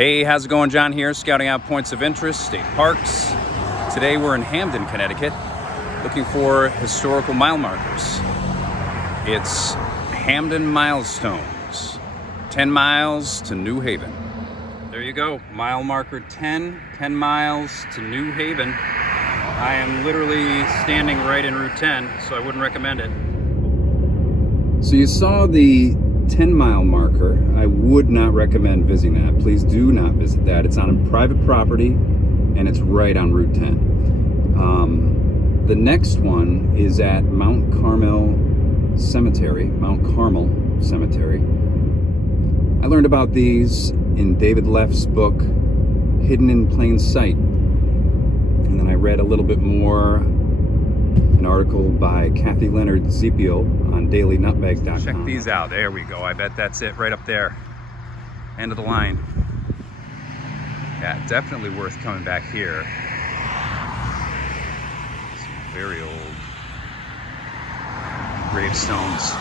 Hey, how's it going? John here, scouting out points of interest, state parks. Today we're in Hamden, Connecticut, looking for historical mile markers. It's Hamden Milestones, 10 miles to New Haven. There you go, mile marker 10 miles to New Haven. I am literally standing right in Route 10, so I wouldn't recommend it. So you saw the 10-mile marker. I would not recommend visiting that. Please do not visit that. It's on private property and it's right on Route 10. The next one is at Mount Carmel Cemetery. I learned about these in David Leff's book, Hidden in Plain Sight. And then I read a little bit more, an article by Kathy Leonard Czepiel on DailyNutmeg.com. Check these out. There we go. I bet that's it right up there. End of the line. Yeah, definitely worth coming back here. Some very old gravestones.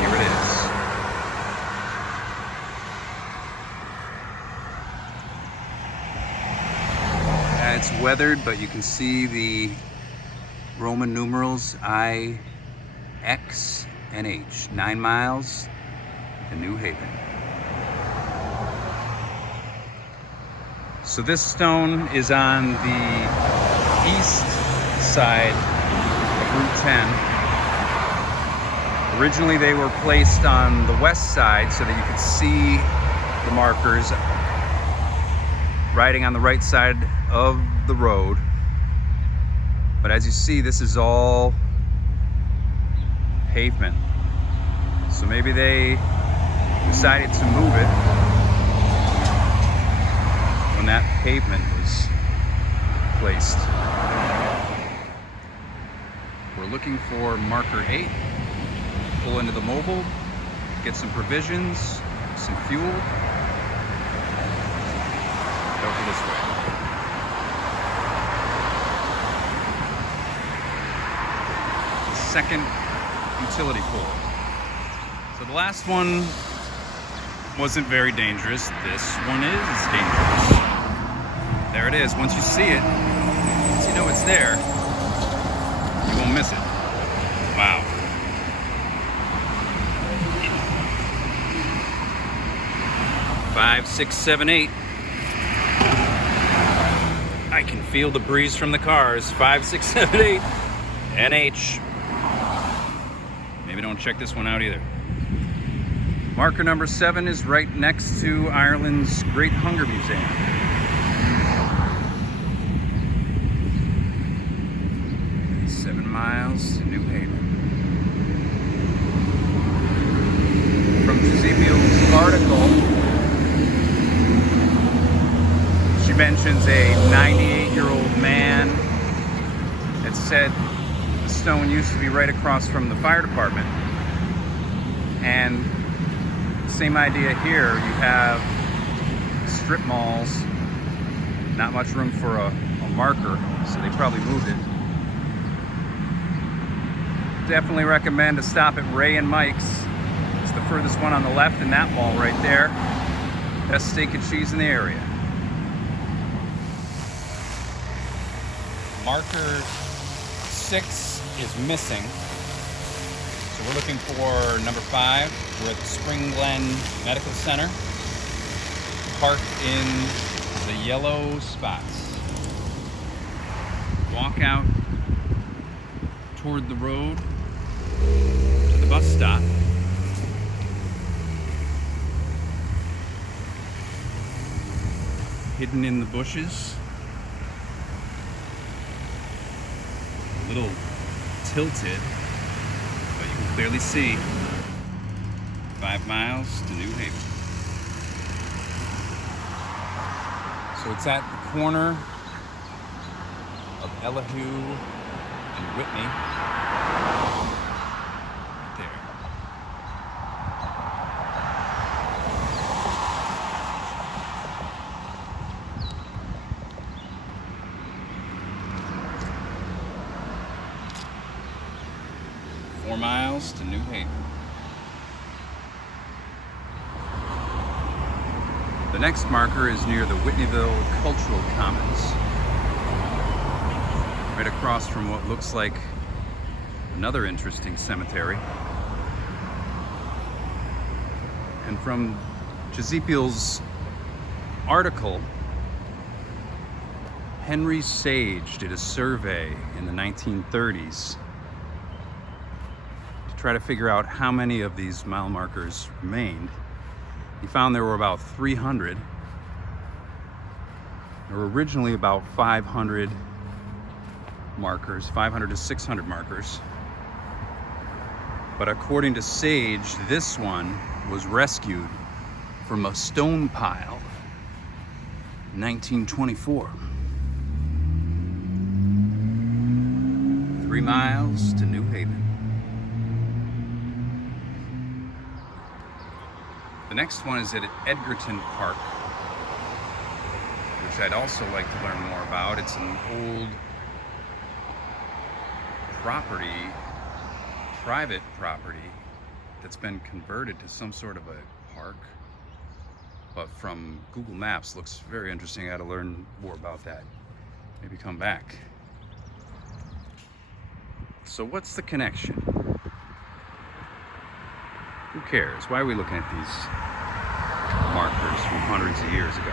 Here it is. It's weathered, but you can see the Roman numerals I, X, and H. 9 miles to New Haven. So this stone is on the east side of Route 10. Originally they were placed on the west side so that you could see the markers riding on the right side of the road. But as you see, this is all pavement. So maybe they decided to move it when that pavement was placed. We're looking for marker 8. Pull into the mobile, get some provisions, some fuel. Over this way. Second utility pole. So the last one wasn't very dangerous. This one is dangerous. There it is. Once you see it, once you know it's there, you won't miss it. Wow. Five, 6, 7, 8. I can feel the breeze from the cars. 5, 6, 7, 8. NH. Maybe don't check this one out either. Marker number 7 is right next to Ireland's Great Hunger Museum. Seven miles to New Haven. From Czepiel's article, she mentions a 98-year-old man that said the stone used to be right across from the fire department. And same idea here, you have strip malls, not much room for a marker, so they probably moved it. Definitely recommend a stop at Ray and Mike's. It's the furthest one on the left in that mall right there. Best steak and cheese in the area. Marker 6 is missing. So we're looking for number 5. We're at the Spring Glen Medical Center. Parked in the yellow spots. Walk out toward the road to the bus stop. Hidden in the bushes. A little tilted, but you can clearly see 5 miles to New Haven. So it's at the corner of Elihu and Whitney. Right there. Miles to New Haven. The next marker is near the Whitneyville Cultural Commons, right across from what looks like another interesting cemetery. And from Czepiel's article, Henry Sage did a survey in the 1930s to try to figure out how many of these mile markers remained. He found there were about 300. There were originally about 500 markers, 500 to 600 markers. But according to Sage, this one was rescued from a stone pile in 1924. 3 miles to New Haven. The next one is at Edgerton Park, which I'd also like to learn more about. It's an old property, private property, that's been converted to some sort of a park. But from Google Maps, looks very interesting. I gotta learn more about that. Maybe come back. So what's the connection? Who cares? Why are we looking at these markers from hundreds of years ago?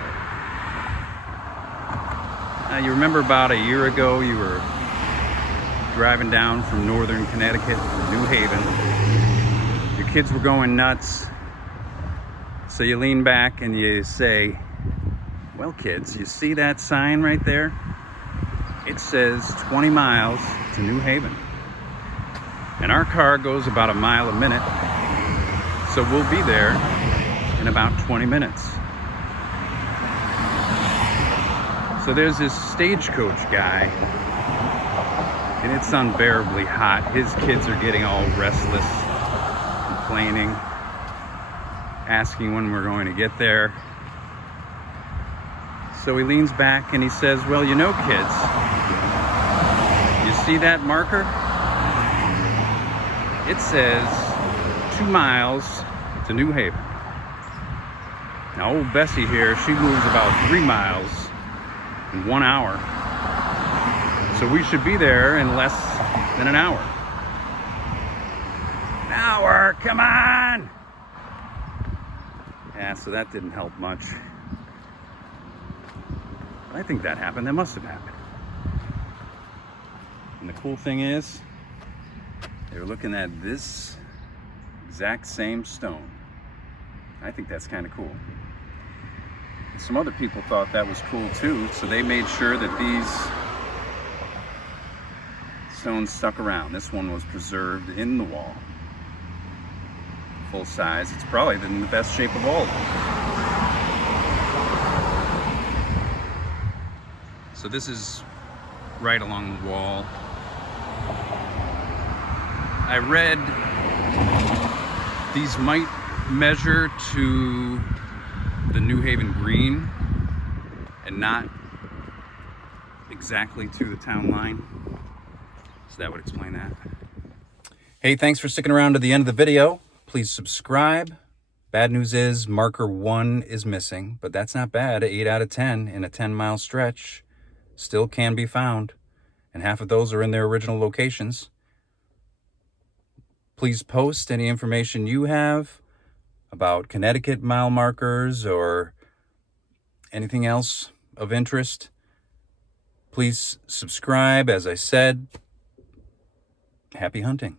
You remember about a year ago, you were driving down from northern Connecticut to New Haven. Your kids were going nuts. So you lean back and you say, well, kids, you see that sign right there? It says 20 miles to New Haven. And our car goes about a mile a minute. So we'll be there in about 20 minutes. So there's this stagecoach guy, and it's unbearably hot. His kids are getting all restless, complaining, asking when we're going to get there. So he leans back and he says, well, you know, kids, you see that marker? It says 2 miles to New Haven. Now old Bessie here, she moves about 3 miles in 1 hour. So we should be there in less than an hour. An hour, come on! Yeah, so that didn't help much. I think that happened. That must have happened. And the cool thing is, they were looking at this exact same stone. I think that's kind of cool. And some other people thought that was cool too, so they made sure that these stones stuck around. This one was preserved in the wall. Full size. It's probably in the best shape of all of them. So this is right along the wall. I read these might measure to the New Haven Green and not exactly to the town line. So that would explain that. Hey, thanks for sticking around to the end of the video. Please subscribe. Bad news is marker 1 is missing, but that's not bad. 8 out of 10 in a 10-mile stretch still can be found, and half of those are in their original locations. Please post any information you have about Connecticut mile markers or anything else of interest. Please subscribe. As I said, happy hunting.